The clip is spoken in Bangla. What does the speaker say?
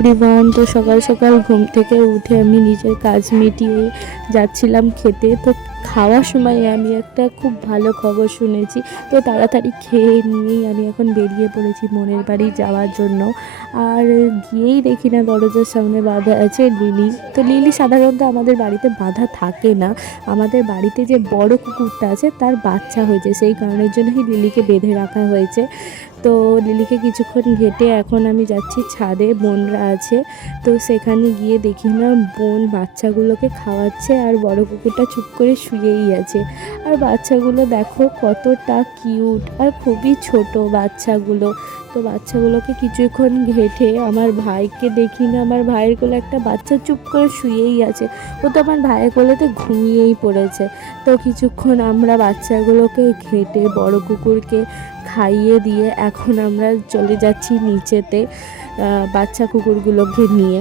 এভরিওয়ান। তো সকাল সকাল ঘুম থেকে উঠে আমি নিজের কাজ মিটিয়ে যাচ্ছিলাম খেতে। তো খাওয়ার সময় আমি একটা খুব ভালো খবর শুনেছি। তো তাড়াতাড়ি খেয়ে নিয়েই আমি এখন বেরিয়ে পড়েছি মনের বাড়ি যাওয়ার জন্য। আর গিয়েই দেখি না দরজার সামনে বাঁধা আছে লিলি। তো লিলি সাধারণত আমাদের বাড়িতে বাঁধা থাকে না। আমাদের বাড়িতে যে বড় কুকুরটা আছে তার বাচ্চা হয়েছে, সেই কারণের জন্যই লিলিকে বেঁধে রাখা হয়েছে। তো লিলিকে কিছুক্ষণ ঘেটে এখন আমি যাচ্ছি ছাদে, বোনরা আছে। তো সেখানে গিয়ে দেখি না বোন বাচ্চাগুলোকে খাওয়াচ্ছে আর বড় কুকুরটা চুপ করে শুয়েই আছে। আর বাচ্চাগুলো দেখো কতটা কিউট আর খুবই ছোট বাচ্চাগুলো। তো বাচ্চাগুলোকে কিছুক্ষণ ঘেটে আমার ভাইকে দেখি না, আমার ভাইয়ের কোলে একটা বাচ্চা চুপ করে শুয়েই আছে। ও তো আমার ভাইয়ের কোলেতে ঘুমিয়েই পড়েছে। তো কিছুক্ষণ আমরা বাচ্চাগুলোকে ঘেটে বড় কুকুরকে খাইয়ে দিয়ে এখন আমরা চলে যাচ্ছি নিচেতে বাচ্চা কুকুরগুলোকে নিয়ে।